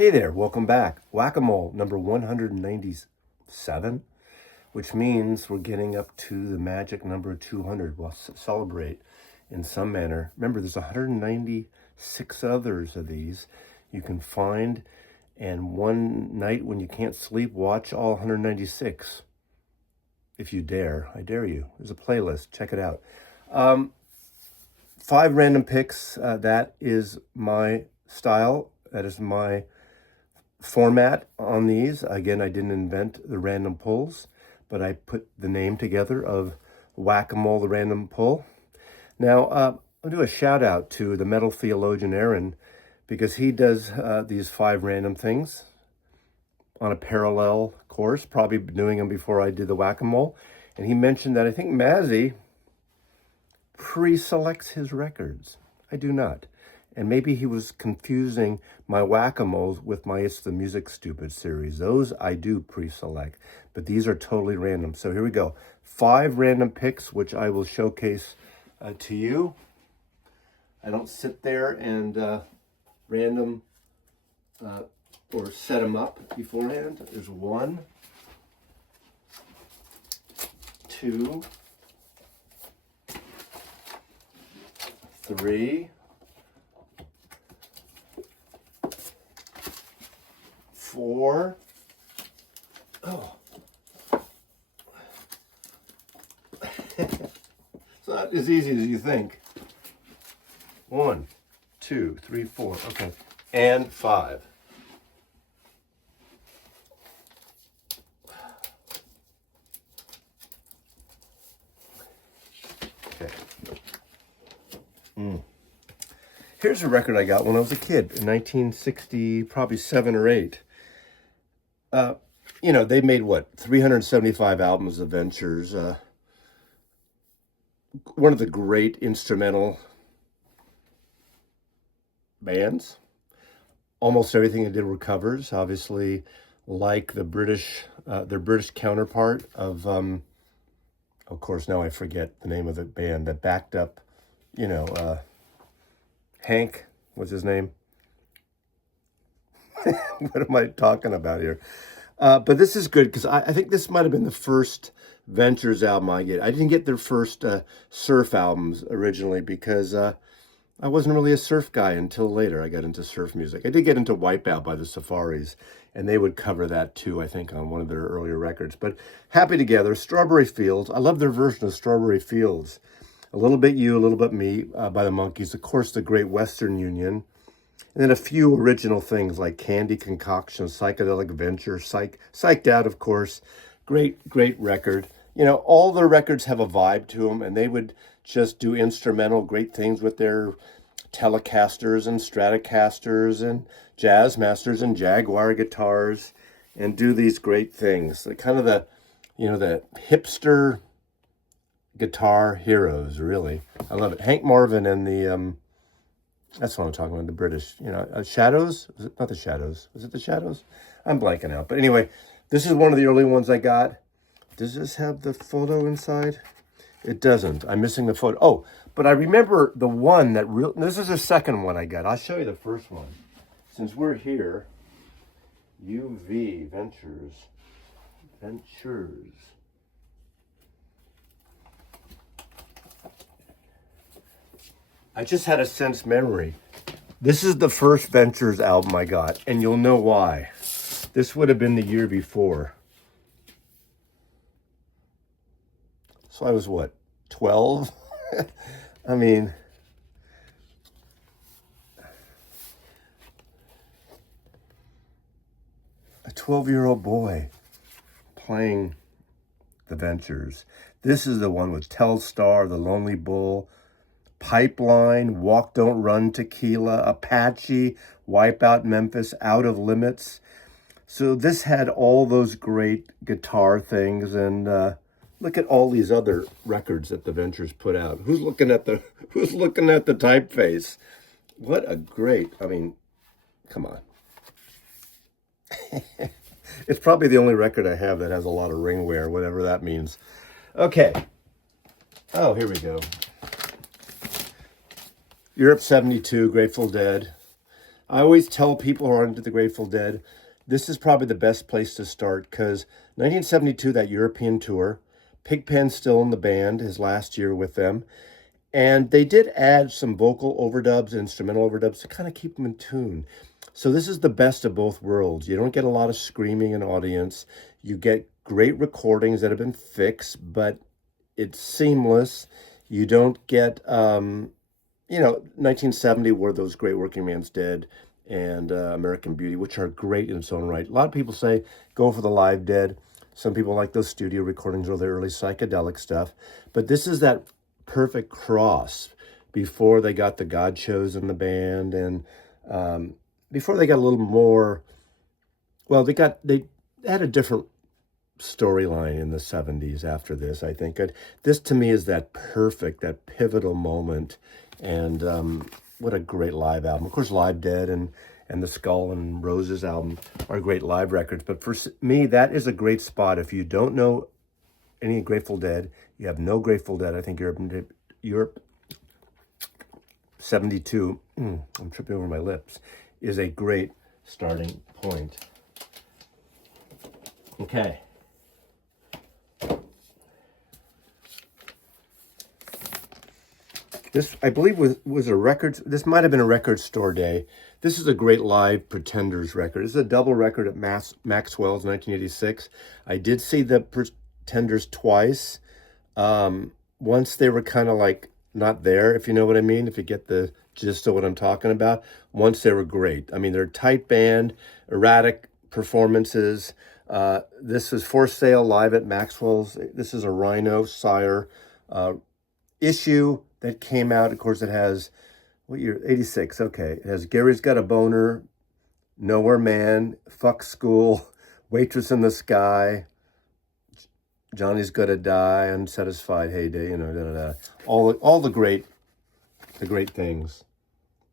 Hey there, welcome back. Whack-a-mole number 197, which means we're getting up to the magic number 200. We'll celebrate in some manner. Remember, there's 196 others of these you can find, and one night when you can't sleep, watch all 196. If you dare, I dare you. There's a playlist, check it out. 5 random picks, that is my style, that is my format on these. Again, I didn't invent the random pulls, but I put the name together of Whack-a-Mole, the random pull. Now, I'll do a shout out to the metal theologian Aaron, because he does these 5 random things on a parallel course, probably doing them before I did the Whack-a-Mole. And he mentioned that I think Mazzy pre-selects his records. I do not. And maybe he was confusing my Whack-a-Moles with my It's the Music Stupid series. Those I do pre-select, but these are totally random. So here we go. 5 random picks, which I will showcase to you. I don't sit there and random or set them up beforehand. There's 1, 2, 3, 4. Oh. It's not as easy as you think. 1, 2, 3, 4. Okay. And 5. Okay. Here's a record I got when I was a kid in 1960, probably 7 or 8. You know, they made, what, 375 albums of Ventures. One of the great instrumental bands. Almost everything they did were covers, obviously, like the British, their British counterpart of course, now I forget the name of the band that backed up, you know, Hank, what's his name? What am I talking about here? But this is good because I think this might have been the first Ventures album I get. I didn't get their first surf albums originally because I wasn't really a surf guy until later. I got into surf music. I did get into Wipeout by the Safaris, and they would cover that too, I think, on one of their earlier records. But Happy Together, Strawberry Fields. I love their version of Strawberry Fields. A Little Bit You, A Little Bit Me by the Monkees. Of course, the Great Western Union. And then a few original things like Candy Concoction, Psychedelic Venture, Psyched Out, of course. Great record. You know, all their records have a vibe to them, and they would just do instrumental great things with their Telecasters and Stratocasters and Jazzmasters and Jaguar guitars and do these great things. They're kind of the, you know, the hipster guitar heroes, really. I love it. Hank Marvin and the, that's what I'm talking about, the British, you know, Shadows? Was it not the Shadows? Was it the Shadows? I'm blanking out. But anyway, this is one of the early ones I got. Does this have the photo inside? It doesn't. I'm missing the photo. Oh, but I remember the one that this is the second one I got. I'll show you the first one. Since we're here, UV Ventures. I just had a sense memory. This is the first Ventures album I got, and you'll know why. This would have been the year before. So I was, what, 12? I mean, a 12-year-old boy playing the Ventures. This is the one with Telstar, The Lonely Bull, Pipeline, Walk Don't Run Tequila, Apache, Wipeout Memphis, Out of Limits. So this had all those great guitar things, and look at all these other records that the Ventures put out. Who's looking at the typeface? What a great, I mean, come on. It's probably the only record I have that has a lot of ring wear, whatever that means. Okay. Oh, here we go. Europe 72, Grateful Dead. I always tell people who are into the Grateful Dead, this is probably the best place to start because 1972, that European tour, Pigpen's still in the band, his last year with them. And they did add some vocal overdubs, instrumental overdubs to kind of keep them in tune. So this is the best of both worlds. You don't get a lot of screaming in audience. You get great recordings that have been fixed, but it's seamless. You don't get, 1970 were those great Working Man's Dead and American Beauty, which are great in its own right. A lot of people say go for the live Dead. Some people like those studio recordings or the early psychedelic stuff. But this is that perfect cross before they got the God shows in the band and before they got a little more, well, they had a different storyline in the 70s after this, I think. This to me is that perfect, that pivotal moment. And what a great live album. Of course, Live Dead and the Skull and Roses album are great live records. But for me, that is a great spot. If you don't know any Grateful Dead, you have no Grateful Dead. I think Europe 72, I'm tripping over my lips, is a great starting point. Okay. This, I believe, was a record. This might have been a record store day. This is a great live Pretenders record. This is a double record at Maxwell's 1986. I did see the Pretenders twice. Once they were kind of like not there, if you know what I mean, if you get the gist of what I'm talking about. Once they were great. I mean, they're a tight band, erratic performances. This was For Sale live at Maxwell's. This is a Rhino Sire issue that came out. Of course, it has, what year? 86. Okay. It has Gary's Got a Boner, Nowhere Man, Fuck School, Waitress in the Sky, Johnny's Gotta Die, Unsatisfied Heyday, all the great things.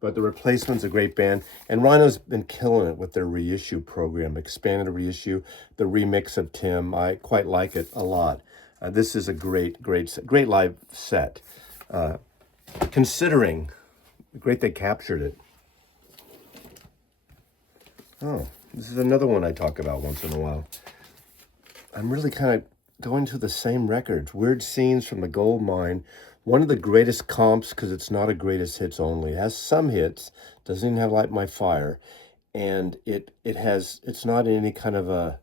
But the Replacement's a great band, and Rhino's been killing it with their reissue program, expanded reissue, the remix of Tim. I quite like it a lot. This is a great live set. Considering great they captured it. Oh, this is another one I talk about once in a while. I'm really kind of going to the same records. Weird Scenes from the Gold Mine. One of the greatest comps because it's not a greatest hits only. It has some hits. Doesn't even have Light My Fire. And it's not in any kind of a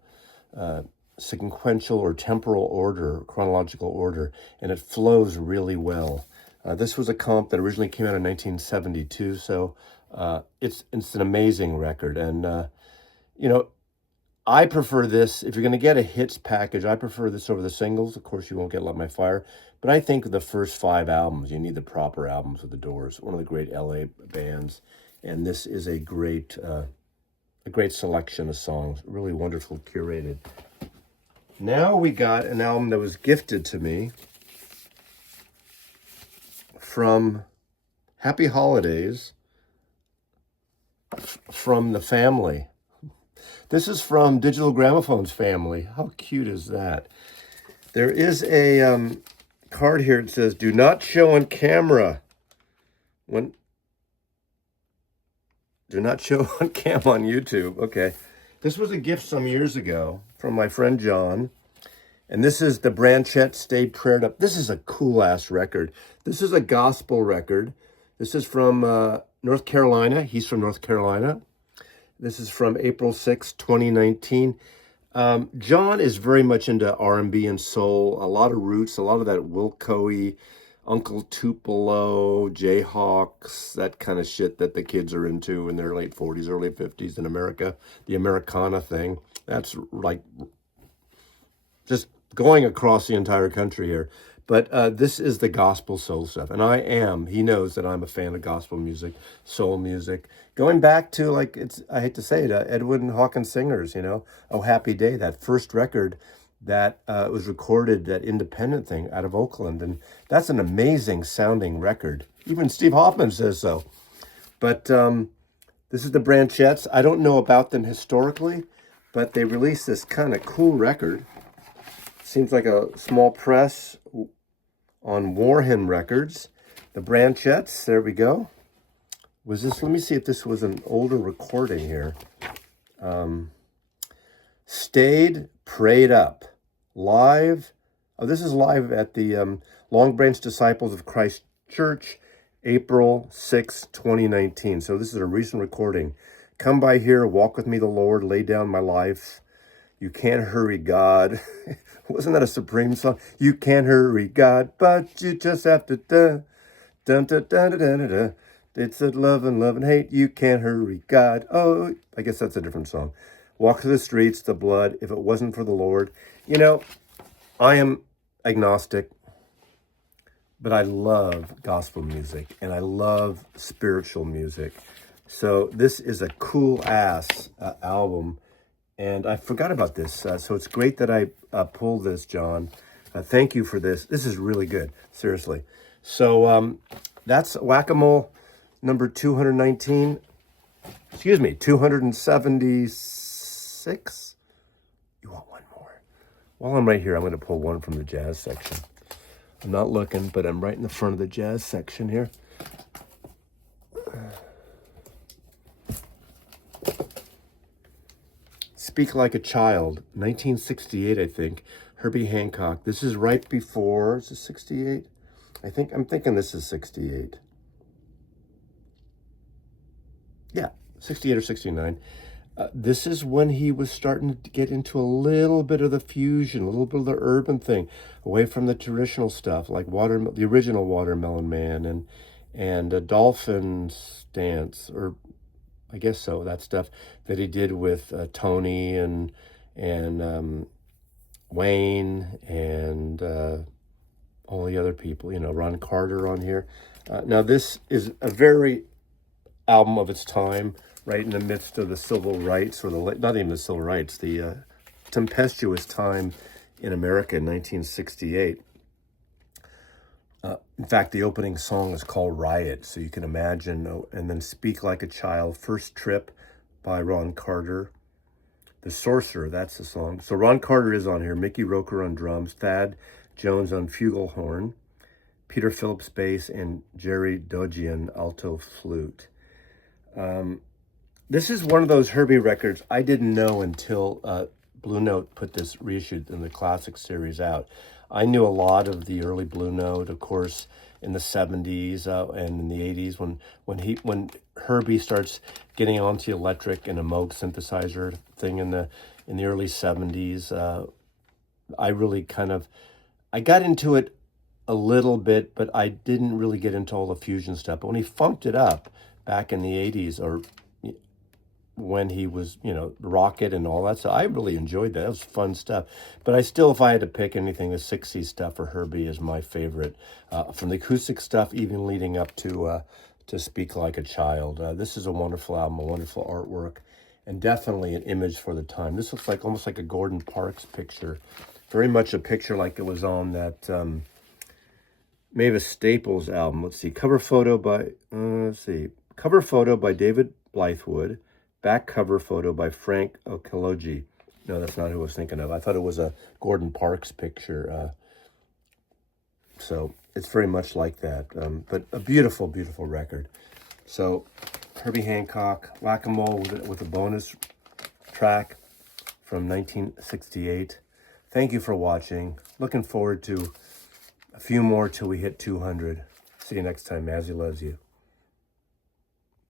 sequential or temporal order, chronological order. And it flows really well. This was a comp that originally came out in 1972, so it's an amazing record. And, I prefer this. If you're going to get a hits package, I prefer this over the singles. Of course, you won't get Light My Fire. But I think the first 5 albums, you need the proper albums with the Doors, one of the great LA bands. And this is a great selection of songs, really wonderful, curated. Now we got an album that was gifted to me from Happy Holidays from the family. This is from Digital Gramophone's family. How cute is that? There is a card here. It says, "Do not show on camera." Do not show on cam on YouTube. Okay. This was a gift some years ago from my friend John. And this is the Branchettes Stayed Prayed Up. This is a cool-ass record. This is a gospel record. This is from North Carolina. He's from North Carolina. This is from April 6, 2019. John is very much into R&B and soul, a lot of roots, a lot of that Wilco-y, Uncle Tupelo, Jayhawks, that kind of shit that the kids are into in their late 40s, early 50s in America, the Americana thing. That's like just going across the entire country here. But this is the gospel soul stuff. And he knows that I'm a fan of gospel music, soul music. Going back to, I hate to say it, Edwin and Hawkins Singers, Oh Happy Day, that first record that was recorded, that independent thing out of Oakland. And that's an amazing sounding record. Even Steve Hoffman says so. But this is the Branchettes. I don't know about them historically, but they released this kind of cool record. Seems like a small press on War Hymn Records. The Branchettes, there we go. Was this, let me see if this was an older recording here. Stayed, Prayed Up. Live. Oh, this is live at the Long Branch Disciples of Christ Church, April 6, 2019. So this is a recent recording. Come by here, walk with me, the Lord, lay down my life. You can't hurry God. Wasn't that a Supreme song? You can't hurry God, but you just have to dun dun dun dun dun dun dun. It's a love and hate. You can't hurry God. Oh, I guess that's a different song. Walk through the streets, the blood, if it wasn't for the Lord. You know, I am agnostic, but I love gospel music and I love spiritual music. So this is a cool ass album. And I forgot about this. So it's great that I pulled this, John. Thank you for this. This is really good. Seriously. So that's Whack-A-Mole number 219. Excuse me, 276. You want one more? While I'm right here, I'm going to pull one from the jazz section. I'm not looking, but I'm right in the front of the jazz section here. Speak Like a Child, 1968, I think. Herbie Hancock. This is right before, is this 68? I'm thinking this is 68. Yeah, 68 or 69. This is when he was starting to get into a little bit of the fusion, a little bit of the urban thing, away from the traditional stuff, like the original Watermelon Man and Dolphin's Dance, or I guess so, that stuff that he did with Tony and Wayne and all the other people, you know, Ron Carter on here. Now, this is a very album of its time, right in the midst of the civil rights, or not even the civil rights, the tempestuous time in America in 1968. In fact, the opening song is called Riot, so you can imagine, and then Speak Like a Child, First Trip by Ron Carter. The Sorcerer, that's the song. So Ron Carter is on here, Mickey Roker on drums, Thad Jones on flugelhorn, Peter Phillips bass, and Jerry Dogian alto flute. This is one of those Herbie records I didn't know until Blue Note put this reissued in the Classic series out. I knew a lot of the early Blue Note, of course, in the 70s and in the 80s when Herbie starts getting onto the electric and a Moog synthesizer thing in the early 70s. I really I got into it a little bit, but I didn't really get into all the fusion stuff. But when he funked it up back in the 80s, or when he was, you know, Rocket and all that. So I really enjoyed that. It was fun stuff. But I still, if I had to pick anything, the 60s stuff for Herbie is my favorite. From the acoustic stuff, even leading up to Speak Like a Child. This is a wonderful album, a wonderful artwork, and definitely an image for the time. This looks like almost like a Gordon Parks picture. Very much a picture like it was on that Mavis Staples album. Let's see. Cover photo by, Cover photo by David Blythewood. Back cover photo by Frank Okoloji. No, that's not who I was thinking of. I thought it was a Gordon Parks picture. So it's very much like that. But a beautiful, beautiful record. So Herbie Hancock, Whack-A-Mole with a bonus track from 1968. Thank you for watching. Looking forward to a few more till we hit 200. See you next time. Mazzy loves you.